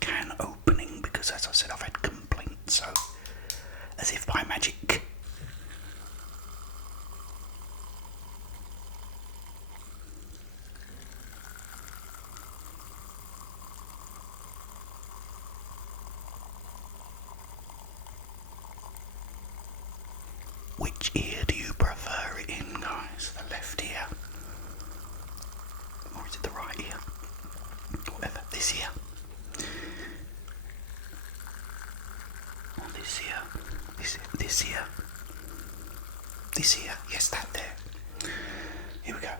can opening because, as I said, I've had complaints. So, as if by magic. Which ear do you prefer it in, guys? The left ear? Or is it the right ear? Whatever. This ear? Or this ear? This ear? This ear? Yes, that there. Here we go.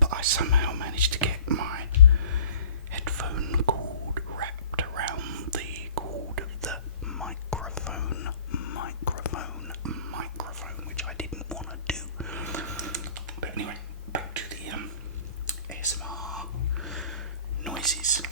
But I somehow managed to get my headphone cord wrapped around the cord of the microphone, which I didn't want to do. But anyway, back to the ASMR noises.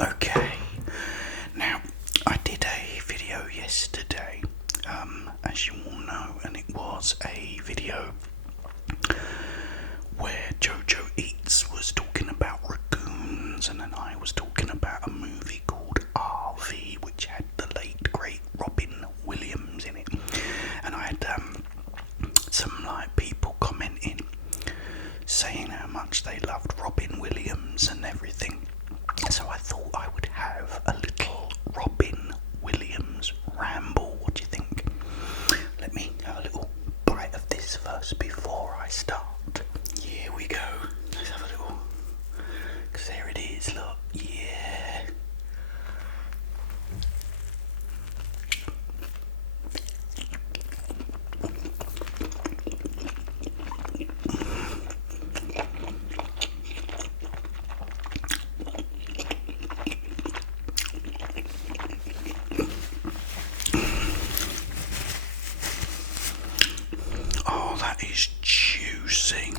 Okay, now I did a video yesterday, as you all know, and it was a video where Jojo Eats was talking about raccoons, and then I was talking about a movie called RV, which had the late great Robin Williams in it, and I had some people commenting saying how much they loved Robin Williams and everything. So I thought I would have a little Robin Williams ramble. What do you think? Let me have a little bite of this first before I start. Here we go. Let's have a little, because there it is, look. Yeah. Oh, that is juicy,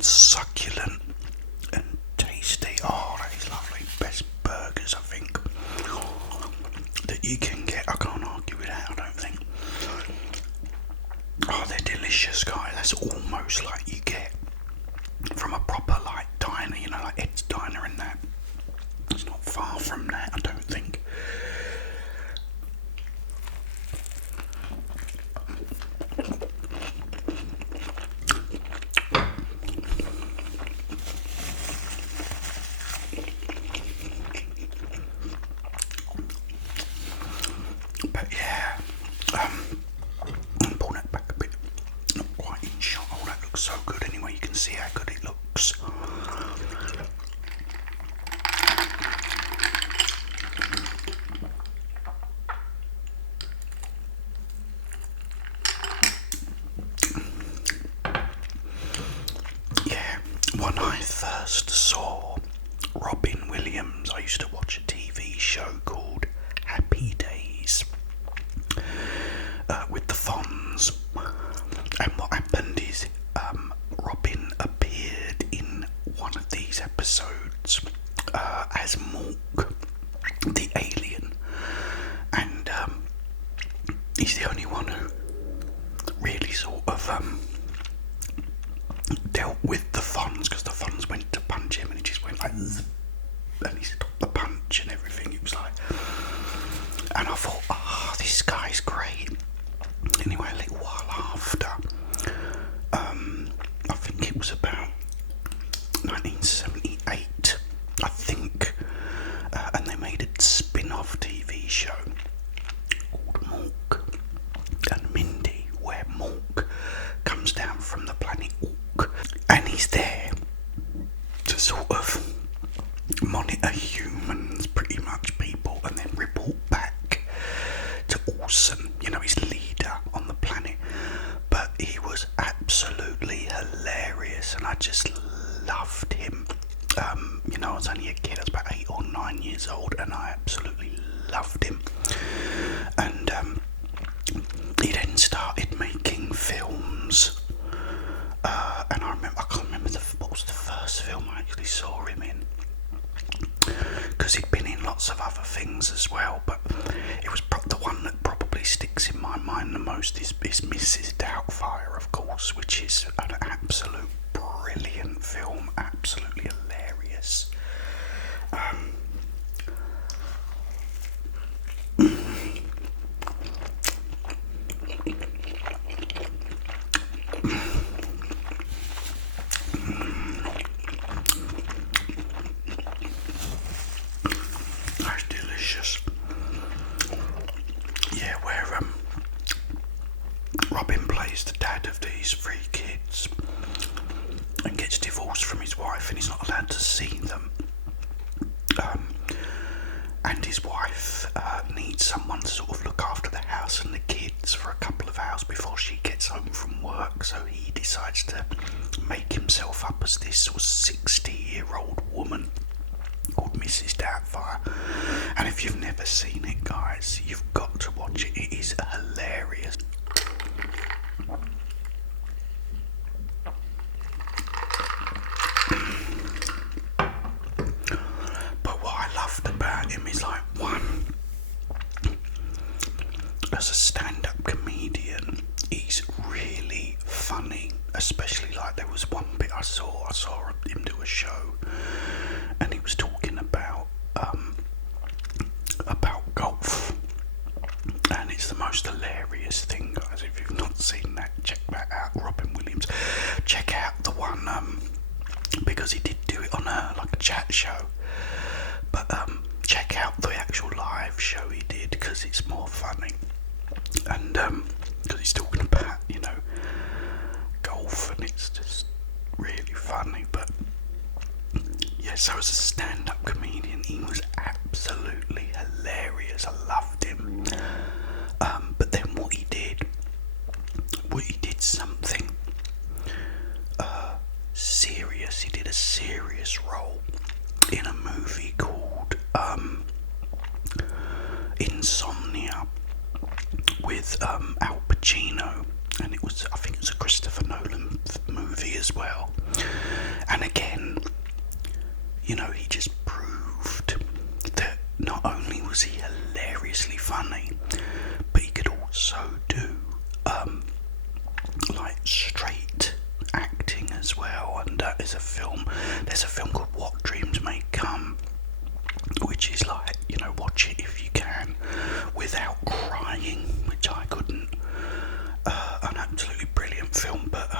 succulent and tasty. Oh, that is lovely. Best burgers, I think, that you can get. I can't argue with that, I don't think. Oh, they're delicious, guys. That's almost like you get from a proper diner, you know, like Ed's Diner and that. It's not far from that, I don't think. But yeah, I'm pulling it back a bit, not quite in shot. Oh, that looks so good anyway, you can see how good it looks. Yeah, when I first saw Robin Williams, I used to watch a TV show called Happy Days with the Fonz, and what happened is Robin appeared in one of these episodes as Mork, the alien, and he's the only one who really sort of dealt with the Fonz, because the Fonz went to punch him and he just went like zzz, and he stopped the punch and everything. It was like, and I thought, oh, this guy's great. Anyway, a little while after, I think it was about 1978, I think, and they made a spin-off TV show called of monitor humans, pretty much, people, and then report back to Orson, his leader on the planet. But he was absolutely hilarious, and I just loved him. I was only a kid, I was about 8 or 9 years old, and I absolutely loved him. And he then started making films. And I can't remember what was the first film I actually saw him in, because he'd been in lots of other things as well, but it was the one that probably sticks in my mind the most is Mrs. Doubtfire, of course, which is an absolute brilliant film, absolutely hilarious. That's delicious. Yeah, where Robin plays the dad of these 3 kids and gets divorced from his wife, and he's not allowed to see them. And his wife needs someone to sort of look after the house and the kids for a couple of hours before she gets home from work, so he decides to make himself up as this sort of 60-year-old woman called Mrs. Doubtfire. And if you've never seen it, guys, you've got to watch it. It is hilarious. But what I loved about him is, like, one, as a stand-up comedian, he's really funny. Especially, like, there was one bit I saw him do a show, and he was talking about golf, and it's the most hilarious thing, guys. If you've not seen that, check that out. Robin Williams, check out the one because he did do it on a chat show, but check out the actual live show he did, because it's more funny, and because he's talking about golf, and it's just really funny. But yeah, so as a stand-up comedian, he was absolutely hilarious. I loved him. But then what he did something serious. He did a serious role in a movie called Insomnia with Al Pacino, and I think it was a Christopher Nolan movie as well. And again, he just proved that not only was he hilariously funny, but he could also do straight acting as well. And there's a film called What Dreams May Come, which is watch it if you can without crying, which I couldn't. An absolutely brilliant film. But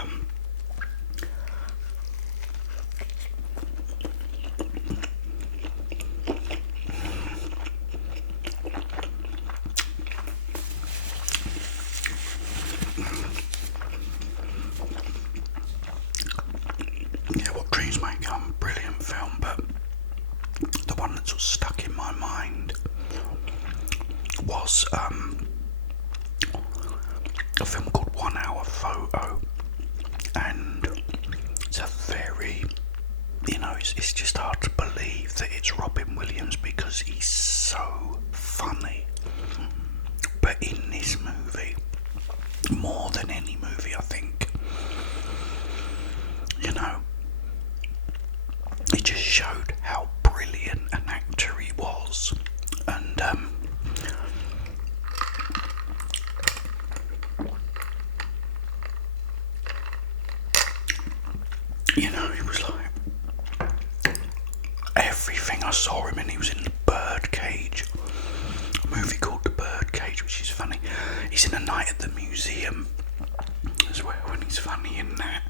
What Dreams May Come, brilliant film. But the one that sort of stuck in my mind was a film called 1 Hour Photo, and it's a very, it's just hard to believe that it's Robin Williams, because he's so funny. But in this movie, more than any movie, I think, it just showed how brilliant an actor he was. And he was like everything I saw him in. He was in The Birdcage, a movie called The Birdcage, which is funny. He's in A Night at the Museum as well, and he's funny in that.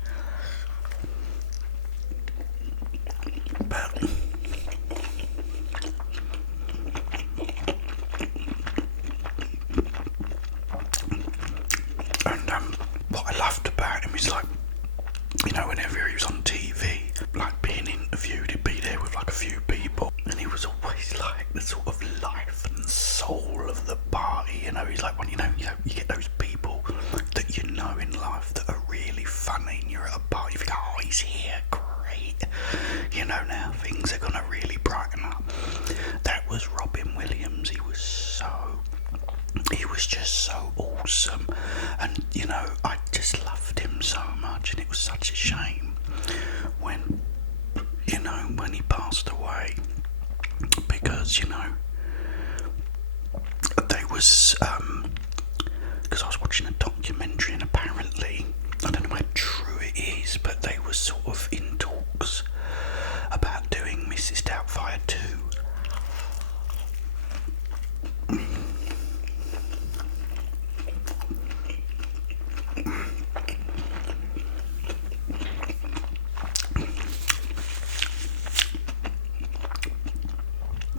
But and what I loved about him is, whenever he was on TV, being interviewed, he'd be there guys, you know. They was, because I was watching a documentary and apparently, I don't know how true it is, but they were sort of in talks about doing Mrs. Doubtfire 2.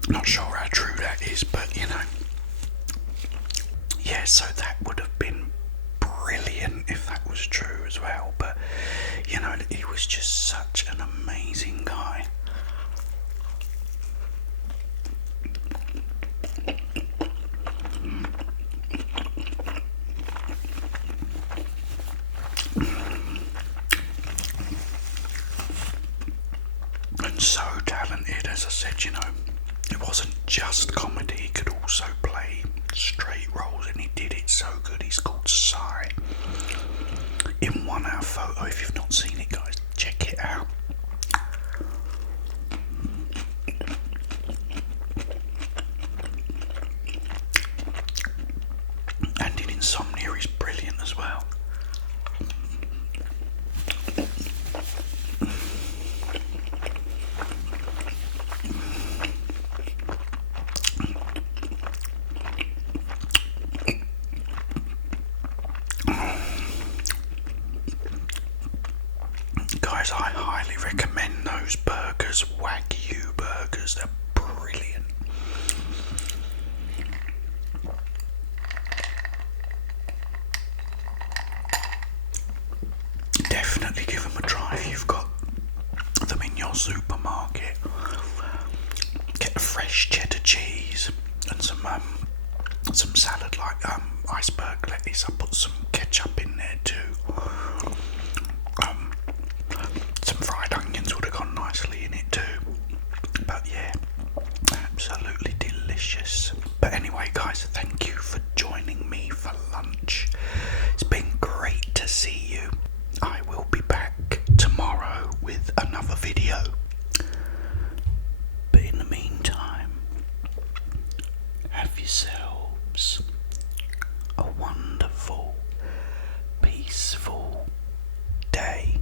Not sure how true that is, but you know. Yeah, so that would have been brilliant if that was true as well. But you know, he was just such an amazing guy. And so talented, as I said, you know. It wasn't just comedy, he could also play straight roles, and he did it so good. He's called Sai. In 1 Hour Photo, if you've not seen it, guys, check it out. And in Insomnia, he's brilliant as well. Guys, I highly recommend those burgers, Wagyu burgers, they're brilliant. Definitely give them a try if you've got them in your supermarket. Get a fresh cheddar cheese and some salad like iceberg lettuce. I put some ketchup in there too. Some fried onions would have gone nicely in it too. But yeah, absolutely delicious. But anyway, guys, thank you for joining me for lunch. It's been great to see you. I will be back tomorrow with another video. But in the meantime, have yourselves a wonderful, peaceful day.